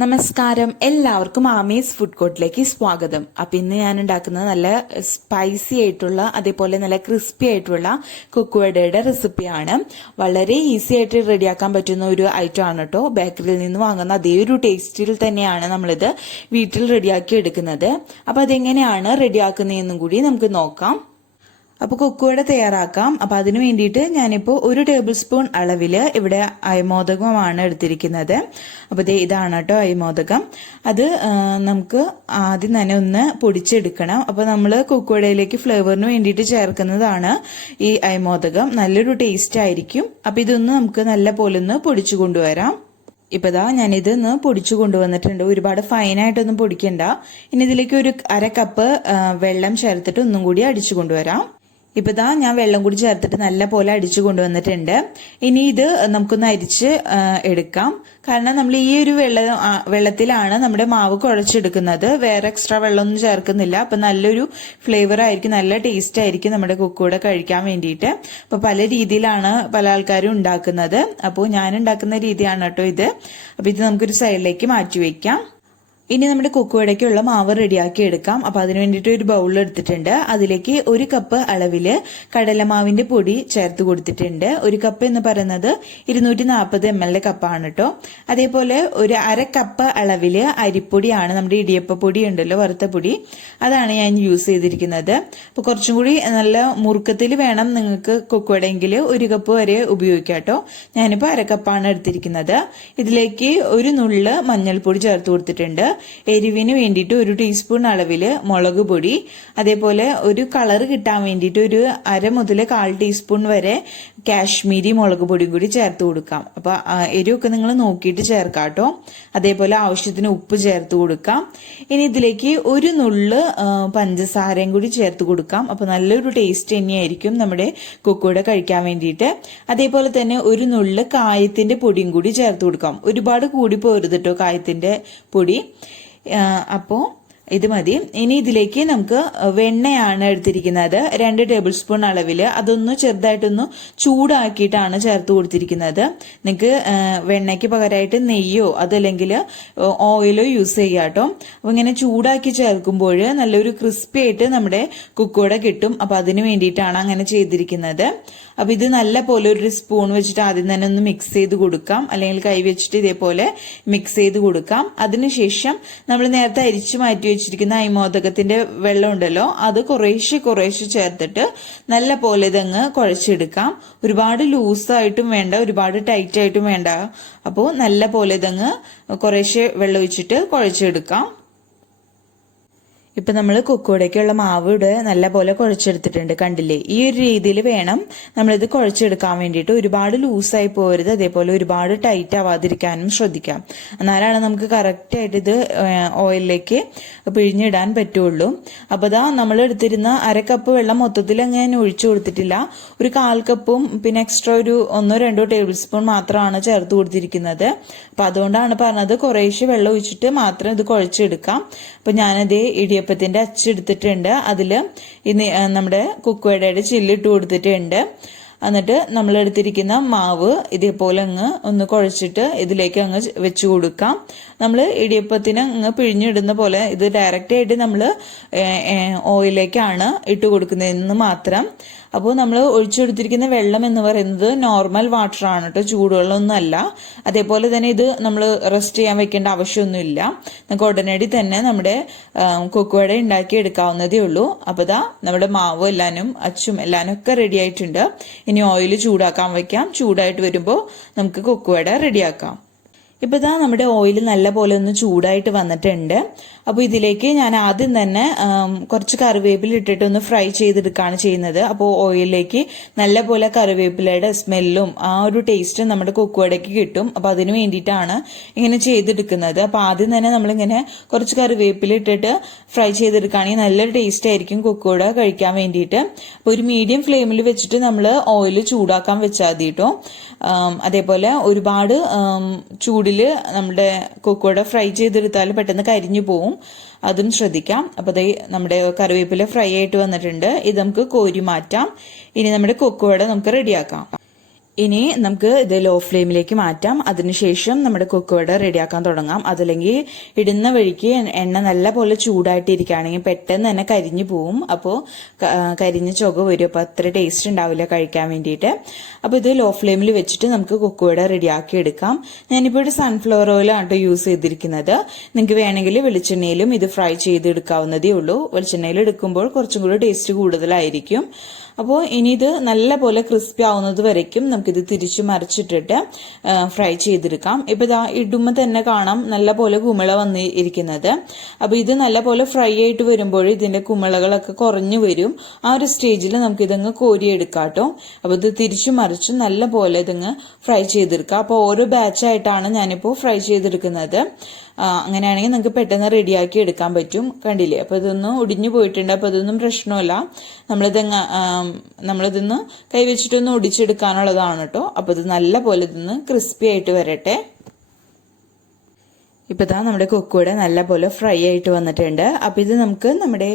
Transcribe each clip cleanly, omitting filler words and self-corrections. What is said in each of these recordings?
നമസ്കാരം, എല്ലാവർക്കും ആമീസ് ഫുഡ് കോർട്ടിലേക്ക് സ്വാഗതം. അപ്പം ഇന്ന് ഞാൻ ഉണ്ടാക്കുന്നത് നല്ല സ്പൈസി ആയിട്ടുള്ള അതേപോലെ നല്ല ക്രിസ്പി ആയിട്ടുള്ള കുക്കുവടയുടെ റെസിപ്പിയാണ്. വളരെ ഈസി ആയിട്ട് റെഡിയാക്കാൻ പറ്റുന്ന ഒരു ഐറ്റം ആണ് കേട്ടോ. ബേക്കറിയിൽ നിന്ന് വാങ്ങുന്ന അതേ ഒരു ടേസ്റ്റിൽ തന്നെയാണ് നമ്മളിത് വീട്ടിൽ റെഡിയാക്കി എടുക്കുന്നത്. അപ്പം അതെങ്ങനെയാണ് റെഡിയാക്കുന്നതെന്നും കൂടി നമുക്ക് നോക്കാം. അപ്പോൾ കുക്കുവട തയ്യാറാക്കാം. അപ്പോൾ അതിന് വേണ്ടിയിട്ട് ഞാനിപ്പോൾ 1 ടേബിൾ സ്പൂൺ അളവിൽ ഇവിടെ അയമോദകമാണ് എടുത്തിരിക്കുന്നത്. അപ്പോൾ ഇതാണ് കേട്ടോ അയമോദകം. അത് നമുക്ക് ആദ്യം തന്നെ ഒന്ന് പൊടിച്ചെടുക്കണം. അപ്പോൾ നമ്മൾ കുക്കുവടയിലേക്ക് ഫ്ലേവറിന് വേണ്ടിയിട്ട് ചേർക്കുന്നതാണ് ഈ അയമോദകം. നല്ലൊരു ടേസ്റ്റ് ആയിരിക്കും. അപ്പോൾ ഇതൊന്ന് നമുക്ക് നല്ല പോലെ ഒന്ന് പൊടിച്ചു കൊണ്ടുവരാം. ഇപ്പോൾ ഞാനിത് ഒന്ന് പൊടിച്ചു കൊണ്ടുവന്നിട്ടുണ്ട്. ഒരുപാട് ഫൈനായിട്ടൊന്നും പൊടിക്കണ്ട. ഇനി ഇതിലേക്ക് ഒരു 1/2 കപ്പ് വെള്ളം ചേർത്തിട്ട് ഒന്നും കൂടി അടിച്ചു കൊണ്ടുവരാം. ഇപ്പോൾ ഞാൻ വെള്ളം കൂടി ചേർത്തിട്ട് നല്ല പോലെ അടിച്ചു കൊണ്ടുവന്നിട്ടുണ്ട്. ഇനി ഇത് നമുക്കൊന്ന് അരിച്ച് എടുക്കാം. കാരണം നമ്മൾ ഈ ഒരു വെള്ളത്തിലാണ് നമ്മുടെ മാവ് കുഴച്ചെടുക്കുന്നത്. വേറെ എക്സ്ട്രാ വെള്ളമൊന്നും ചേർക്കുന്നില്ല. അപ്പം നല്ലൊരു ഫ്ലേവർ ആയിരിക്കും, നല്ല ടേസ്റ്റ് ആയിരിക്കും നമ്മുടെ കുക്കുവട കഴിക്കാൻ വേണ്ടിയിട്ട്. അപ്പോൾ പല രീതിയിലാണ് പല ആൾക്കാരും ഉണ്ടാക്കുന്നത്. അപ്പോൾ ഞാൻ ഉണ്ടാക്കുന്ന രീതിയാണ് കേട്ടോ ഇത്. അപ്പോൾ ഇത് നമുക്കൊരു സൈഡിലേക്ക് മാറ്റി വയ്ക്കാം. ഇനി നമ്മുടെ കുക്കുവടയ്ക്കുള്ള മാവ് റെഡിയാക്കി എടുക്കാം. അപ്പോൾ അതിന് വേണ്ടിയിട്ട് ഒരു ബൗൾ എടുത്തിട്ടുണ്ട്. അതിലേക്ക് 1 കപ്പ് അളവിൽ കടലമാവിന്റെ പൊടി ചേർത്ത് കൊടുത്തിട്ടുണ്ട്. 1 കപ്പ് എന്ന് പറയുന്നത് 240 ml കപ്പാണ് കേട്ടോ. അതേപോലെ ഒരു 1/2 കപ്പ് അളവിൽ അരിപ്പൊടിയാണ്, നമ്മുടെ ഇടിയപ്പപ്പൊടി ഉണ്ടല്ലോ, വറുത്ത പൊടി, അതാണ് ഞാൻ യൂസ് ചെയ്തിരിക്കുന്നത്. അപ്പോൾ കുറച്ചും കൂടി നല്ല മുറുക്കത്തിൽ വേണം നിങ്ങൾക്ക് കുക്കുവടയെങ്കിൽ 1 കപ്പ് വരെ ഉപയോഗിക്കാം കേട്ടോ. ഞാനിപ്പോൾ 1/2 കപ്പാണ് എടുത്തിരിക്കുന്നത്. ഇതിലേക്ക് ഒരു നുള്ള് മഞ്ഞൾപ്പൊടി ചേർത്ത് കൊടുത്തിട്ടുണ്ട്. എരിവിന് വേണ്ടിയിട്ട് 1 ടീസ്പൂൺ അളവിൽ മുളക് പൊടി, അതേപോലെ ഒരു കളർ കിട്ടാൻ വേണ്ടിയിട്ട് ഒരു 1/2 മുതൽ 1/4 ടീസ്പൂൺ വരെ കാശ്മീരി മുളക് പൊടിയും കൂടി ചേർത്ത് കൊടുക്കാം. അപ്പോൾ എരിവൊക്കെ നിങ്ങൾ നോക്കിയിട്ട് ചേർക്കാം കേട്ടോ. അതേപോലെ ആവശ്യത്തിന് ഉപ്പ് ചേർത്ത് കൊടുക്കാം. ഇനി ഇതിലേക്ക് ഒരു നുള്ള് പഞ്ചസാരയും കൂടി ചേർത്ത് കൊടുക്കാം. അപ്പോൾ നല്ലൊരു ടേസ്റ്റ് തന്നെയായിരിക്കും നമ്മുടെ കുക്കുവട കഴിക്കാൻ വേണ്ടിയിട്ട്. അതേപോലെ തന്നെ ഒരു നുള്ള് കായത്തിന്റെ പൊടിയും കൂടി ചേർത്ത് കൊടുക്കാം. ഒരുപാട് കൂടി പോരുത് കേട്ടോ കായത്തിന്റെ പൊടി. അപ്പോൾ ഇത് മതി. ഇനി ഇതിലേക്ക് നമുക്ക് വെണ്ണയാണ് എടുത്തിരിക്കുന്നത്. 2 ടേബിൾ സ്പൂൺ അളവിൽ. അതൊന്ന് ചെറുതായിട്ടൊന്ന് ചൂടാക്കിയിട്ടാണ് ചേർത്ത് കൊടുത്തിരിക്കുന്നത്. നിങ്ങൾക്ക് വെണ്ണയ്ക്ക് പകരമായിട്ട് നെയ്യോ അതല്ലെങ്കിൽ ഓയിലോ യൂസ് ചെയ്യാം കേട്ടോ. അപ്പോൾ ഇങ്ങനെ ചൂടാക്കി ചേർക്കുമ്പോൾ നല്ലൊരു ക്രിസ്പി ആയിട്ട് നമ്മുടെ കുക്കുവട കിട്ടും. അപ്പോൾ അതിന് വേണ്ടിയിട്ടാണ് അങ്ങനെ ചെയ്തിരിക്കുന്നത്. അപ്പോൾ ഇത് നല്ല പോലെ ഒരു സ്പൂൺ വെച്ചിട്ട് ആദ്യം തന്നെ ഒന്ന് മിക്സ് ചെയ്ത് കൊടുക്കാം, അല്ലെങ്കിൽ കൈ വെച്ചിട്ട് ഇതേപോലെ മിക്സ് ചെയ്ത് കൊടുക്കാം. അതിനുശേഷം നമ്മൾ നേരത്തെ അരിച്ചു മാറ്റി വെച്ചിരിക്കുന്ന അയമോദകത്തിന്റെ വെള്ളം ഉണ്ടല്ലോ, അത് കുറേശ്ശെ ചേർത്തിട്ട് നല്ല പോലെ ഇതങ്ങ് കുഴച്ചെടുക്കാം. ഒരുപാട് ലൂസായിട്ടും വേണ്ട, ഒരുപാട് ടൈറ്റ് ആയിട്ടും വേണ്ട. അപ്പോൾ നല്ല പോലെ ഇതങ്ങ് കുറേശ്ശെ വെള്ളം ഒഴിച്ചിട്ട് കുഴച്ചെടുക്കാം. ഇപ്പം നമ്മൾ കുക്കുവടയ്ക്കുള്ള മാവ് ഇവിടെ നല്ല പോലെ കുഴച്ചെടുത്തിട്ടുണ്ട്, കണ്ടില്ലേ? ഈ ഒരു രീതിയിൽ വേണം നമ്മളിത് കുഴച്ചെടുക്കാൻ വേണ്ടിയിട്ട്. ഒരുപാട് ലൂസായി പോകരുത്, അതേപോലെ ഒരുപാട് ടൈറ്റ് ആവാതിരിക്കാനും ശ്രദ്ധിക്കാം. എന്നാലാണ് നമുക്ക് കറക്റ്റായിട്ട് ഇത് ഓയിലിലേക്ക് പിഴിഞ്ഞിടാൻ പറ്റുള്ളൂ. അപ്പോൾ നമ്മൾ എടുത്തിരുന്ന 1/2 കപ്പ് വെള്ളം മൊത്തത്തിൽ അങ്ങനെ ഒഴിച്ചു കൊടുത്തിട്ടില്ല. ഒരു 1/4 കപ്പും പിന്നെ എക്സ്ട്രാ ഒരു 1-2 ടേബിൾ സ്പൂൺ മാത്രമാണ് ചേർത്ത് കൊടുത്തിരിക്കുന്നത്. അപ്പം അതുകൊണ്ടാണ് പറഞ്ഞത് കുറേശ്ശെ വെള്ളം ഒഴിച്ചിട്ട് മാത്രം ഇത് കുഴച്ചെടുക്കാം. അപ്പം ഞാനത് ഇടിയപ്പത്തിന്റെ അച്ചെടുത്തിട്ടുണ്ട്. അതിൽ നമ്മുടെ കുക്കുവടയുടെ ചില്ലിട്ട് കൊടുത്തിട്ടുണ്ട്. എന്നിട്ട് നമ്മൾ എടുത്തിരിക്കുന്ന മാവ് ഇതേപോലെ ഒന്ന് കുഴച്ചിട്ട് ഇതിലേക്ക് വെച്ചു കൊടുക്കാം. നമ്മൾ ഇടിയപ്പത്തിന് പിഴിഞ്ഞിടുന്ന പോലെ ഇത് ഡയറക്റ്റ് ആയിട്ട് നമ്മൾ ഓയിലേക്കാണ് ഇട്ട് കൊടുക്കുന്നതെന്ന് മാത്രം. അപ്പോൾ നമ്മൾ ഒഴിച്ചെടുത്തിരിക്കുന്ന വെള്ളം എന്ന് പറയുന്നത് നോർമൽ വാട്ടർ ആണ് കേട്ടോ, ചൂടുവെള്ളമൊന്നും അല്ല. അതേപോലെ തന്നെ ഇത് നമ്മൾ റെസ്റ്റ് ചെയ്യാൻ വെക്കേണ്ട ആവശ്യമൊന്നുമില്ല. നമുക്ക് ഉടനടി തന്നെ നമ്മുടെ കുക്കുവട ഉണ്ടാക്കി എടുക്കാവുന്നതേ ഉള്ളൂ. അപ്പോൾ നമ്മുടെ മാവും അച്ചും എല്ലാനും ഒക്കെ റെഡി ആയിട്ടുണ്ട്. ഇനി ഓയിൽ ചൂടാക്കാൻ വെക്കാം. ചൂടായിട്ട് വരുമ്പോൾ നമുക്ക് കുക്കുവട റെഡിയാക്കാം. ഇപ്പോൾ നമ്മുടെ ഓയിൽ നല്ല പോലെ ഒന്ന് ചൂടായിട്ട് വന്നിട്ടുണ്ട്. അപ്പോൾ ഇതിലേക്ക് ഞാൻ ആദ്യം തന്നെ കുറച്ച് കറിവേപ്പില ഇട്ടിട്ട് ഒന്ന് ഫ്രൈ ചെയ്തെടുക്കുകയാണ് ചെയ്യുന്നത്. അപ്പോൾ ഓയിലിലേക്ക് നല്ല പോലെ കറിവേപ്പിലയുടെ സ്മെല്ലും ആ ഒരു ടേസ്റ്റും നമ്മുടെ കുക്കുവടയ്ക്ക് കിട്ടും. അപ്പോൾ അതിന് വേണ്ടിയിട്ടാണ് ഇങ്ങനെ ചെയ്തെടുക്കുന്നത്. അപ്പോൾ ആദ്യം തന്നെ നമ്മളിങ്ങനെ കുറച്ച് കറിവേപ്പില ഇട്ടിട്ട് ഫ്രൈ ചെയ്തെടുക്കുകയാണെങ്കിൽ നല്ലൊരു ടേസ്റ്റ് ആയിരിക്കും കുക്കുവട കഴിക്കാൻ വേണ്ടിയിട്ട്. അപ്പോൾ ഒരു മീഡിയം ഫ്ലെയിമിൽ വെച്ചിട്ട് നമ്മൾ ഓയിൽ ചൂടാക്കാൻ വെച്ചാൽ മതി കേട്ടോ. അതേപോലെ ഒരുപാട് ചൂടിൽ നമ്മുടെ കുക്കുവട ഫ്രൈ ചെയ്തെടുത്താൽ പെട്ടെന്ന് കരിഞ്ഞു പോവും, അതും ശ്രദ്ധിക്കാം. അപ്പോൾ നമ്മുടെ കറിവേപ്പില ഫ്രൈ ആയിട്ട് വന്നിട്ടുണ്ട്. ഇത് നമുക്ക് കോരി മാറ്റാം. ഇനി നമ്മുടെ കുക്കുവട നമുക്ക് റെഡിയാക്കാം. ഇനി നമുക്ക് ഇത് ലോ ഫ്ലെയിമിലേക്ക് മാറ്റാം. അതിനുശേഷം നമ്മുടെ കൊക്കുവട റെഡിയാക്കാൻ തുടങ്ങാം. അതല്ലെങ്കിൽ ഇടുന്ന വഴിക്ക് എണ്ണ നല്ല പോലെ ചൂടായിട്ടിരിക്കുകയാണെങ്കിൽ പെട്ടെന്ന് തന്നെ കരിഞ്ഞു പോവും. അപ്പോൾ കരിഞ്ഞ ചുക വരും. അപ്പോൾ അത്ര ടേസ്റ്റ് ഉണ്ടാവില്ല കഴിക്കാൻ വേണ്ടിയിട്ട്. അപ്പോൾ ഇത് ലോ ഫ്ലെയിമിൽ വെച്ചിട്ട് നമുക്ക് കൊക്കുവട റെഡിയാക്കി എടുക്കാം. ഞാനിപ്പോൾ ഒരു സൺഫ്ലവർ ഓയിലാണ് യൂസ് ചെയ്തിരിക്കുന്നത്. നിങ്ങൾക്ക് വേണമെങ്കിൽ വെളിച്ചെണ്ണയിലും ഇത് ഫ്രൈ ചെയ്തെടുക്കാവുന്നതേ ഉള്ളൂ. വെളിച്ചെണ്ണയിൽ എടുക്കുമ്പോൾ കുറച്ചും കൂടി ടേസ്റ്റ് കൂടുതലായിരിക്കും. അപ്പോൾ ഇനി ഇത് നല്ല പോലെ ക്രിസ്പി ആവുന്നത് വരയ്ക്കും നമുക്കിത് തിരിച്ചു മറിച്ചിട്ടിട്ട് ഫ്രൈ ചെയ്തെടുക്കാം. ഇപ്പൊ ഇതാ ഇടുമ്പോൾ തന്നെ കാണാം നല്ല പോലെ കുമിള വന്നിരിക്കുന്നത്. അപ്പൊ ഇത് നല്ല പോലെ ഫ്രൈ ആയിട്ട് വരുമ്പോൾ ഇതിന്റെ കുമിളകളൊക്കെ കുറഞ്ഞു വരും. ആ ഒരു സ്റ്റേജിൽ നമുക്ക് ഇതങ്ങ് കോരിയെടുക്കാം കേട്ടോ. അപ്പൊ ഇത് തിരിച്ചു മറിച്ച് നല്ല പോലെ ഇതങ്ങ് ഫ്രൈ ചെയ്തെടുക്കാം. അപ്പോൾ ഓരോ ബാച്ചായിട്ടാണ് ഞാനിപ്പോൾ ഫ്രൈ ചെയ്തെടുക്കുന്നത്. അങ്ങനെയാണെങ്കിൽ നിങ്ങൾക്ക് പെട്ടെന്ന് റെഡിയാക്കി എടുക്കാൻ പറ്റും. കണ്ടില്ലേ, അപ്പൊ ഇതൊന്നും ഒടിഞ്ഞു പോയിട്ടുണ്ട്. അപ്പൊ ഇതൊന്നും പ്രശ്നമല്ല. നമ്മളിതൊന്ന് കൈവച്ചിട്ടൊന്ന് ഒടിച്ചെടുക്കാനുള്ളതാണ് കേട്ടോ. അപ്പൊ ഇത് നല്ല പോലെ ഇതൊന്ന് ക്രിസ്പി ആയിട്ട് വരട്ടെ. ഇപ്പൊ ഇതാ നമ്മുടെ കൊക്കുവട നല്ല പോലെ ഫ്രൈ ആയിട്ട് വന്നിട്ടുണ്ട്. അപ്പൊ ഇത് നമുക്ക് നമ്മുടെ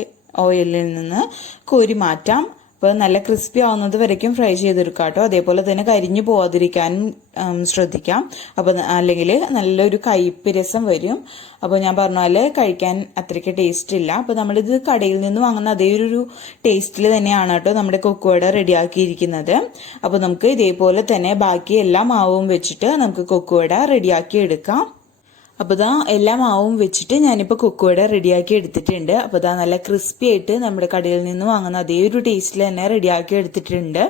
ഓയിലിൽ നിന്ന് കോരി മാറ്റാം. അപ്പോൾ നല്ല ക്രിസ്പി ആവുന്നത് വരയ്ക്കും ഫ്രൈ ചെയ്തെടുക്കാം കേട്ടോ. അതേപോലെ തന്നെ കരിഞ്ഞു പോവാതിരിക്കാനും ശ്രദ്ധിക്കാം. അപ്പോൾ അല്ലെങ്കിൽ നല്ലൊരു കയ്പ്പ് രസം വരും. അപ്പോൾ ഞാൻ പറഞ്ഞ പോലെ കഴിക്കാൻ അത്രയ്ക്ക് ടേസ്റ്റ് ഇല്ല. അപ്പോൾ നമ്മളിത് കടയിൽ നിന്ന് വാങ്ങുന്ന അതേ ഒരു ടേസ്റ്റിൽ തന്നെയാണ് കേട്ടോ നമ്മുടെ കൊക്കുവട റെഡിയാക്കിയിരിക്കുന്നത്. അപ്പോൾ നമുക്ക് ഇതേപോലെ തന്നെ ബാക്കി എല്ലാ മാവും വെച്ചിട്ട് നമുക്ക് കൊക്കുവട റെഡിയാക്കി എടുക്കാം. അപ്പോൾ ഇതാ എല്ലാ മാവും വെച്ചിട്ട് ഞാനിപ്പോൾ കൊക്കുവട റെഡിയാക്കി എടുത്തിട്ടുണ്ട്. അപ്പോൾ ഇതാ നല്ല ക്രിസ്പി ആയിട്ട് നമ്മുടെ കടയിൽ നിന്ന് വാങ്ങുന്ന അതേ ഒരു ടേസ്റ്റിൽ തന്നെ റെഡിയാക്കി എടുത്തിട്ടുണ്ട്.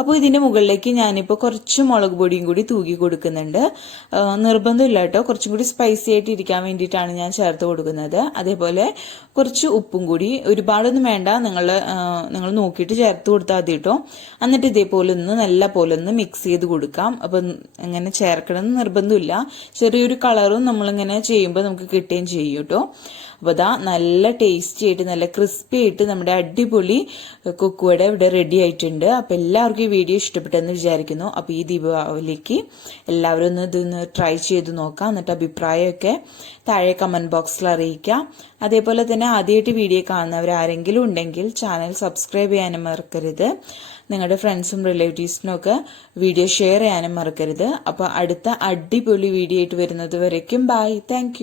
അപ്പോൾ ഇതിന്റെ മുകളിലേക്ക് ഞാനിപ്പോൾ കുറച്ച് മുളക് പൊടിയും കൂടി തൂക്കി കൊടുക്കുന്നുണ്ട്. നിർബന്ധമില്ല കേട്ടോ, കുറച്ചും കൂടി സ്പൈസി ആയിട്ട് ഇരിക്കാൻ വേണ്ടിയിട്ടാണ് ഞാൻ ചേർത്ത് കൊടുക്കുന്നത്. അതേപോലെ കുറച്ച് ഉപ്പും കൂടി, ഒരുപാടൊന്നും വേണ്ട, നിങ്ങൾ നോക്കിയിട്ട് ചേർത്ത് കൊടുത്താൽ മതി കേട്ടോ. എന്നിട്ട് ഇതേപോലെ ഒന്ന് നല്ല പോലെ ഒന്ന് മിക്സ് ചെയ്ത് കൊടുക്കാം. അപ്പം ഇങ്ങനെ ചേർക്കണമെന്ന് നിർബന്ധമില്ല. ചെറിയൊരു കളറും നമ്മളിങ്ങനെ ചെയ്യുമ്പോൾ നമുക്ക് കിട്ടുകയും ചെയ്യും കേട്ടോ. അപ്പോൾ അതാ നല്ല ടേസ്റ്റി ആയിട്ട് നല്ല ക്രിസ്പി ആയിട്ട് നമ്മുടെ അടിപൊളി കൊക്കുവട ഇവിടെ റെഡി ആയിട്ടുണ്ട്. അപ്പം എല്ലാവർക്കും ഈ വീഡിയോ ഇഷ്ടപ്പെട്ടെന്ന് വിചാരിക്കുന്നു. അപ്പോൾ ഈ ദീപാവലിക്ക് എല്ലാവരും ഒന്ന് ഇതൊന്ന് ട്രൈ ചെയ്ത് നോക്കാം. എന്നിട്ട് അഭിപ്രായമൊക്കെ താഴെ കമന്റ് ബോക്സിൽ അറിയിക്കാം. അതേപോലെ തന്നെ ആദ്യമായിട്ട് വീഡിയോ കാണുന്നവർ ആരെങ്കിലും ഉണ്ടെങ്കിൽ ചാനൽ സബ്സ്ക്രൈബ് ചെയ്യാനും മറക്കരുത്. നിങ്ങളുടെ ഫ്രണ്ട്സും റിലേറ്റീവ്സിനും ഒക്കെ വീഡിയോ ഷെയർ ചെയ്യാനും മറക്കരുത്. അപ്പോൾ അടുത്ത അടിപൊളി വീഡിയോ ആയിട്ട് വരുന്നത് വരയ്ക്കും ബൈ. താങ്ക്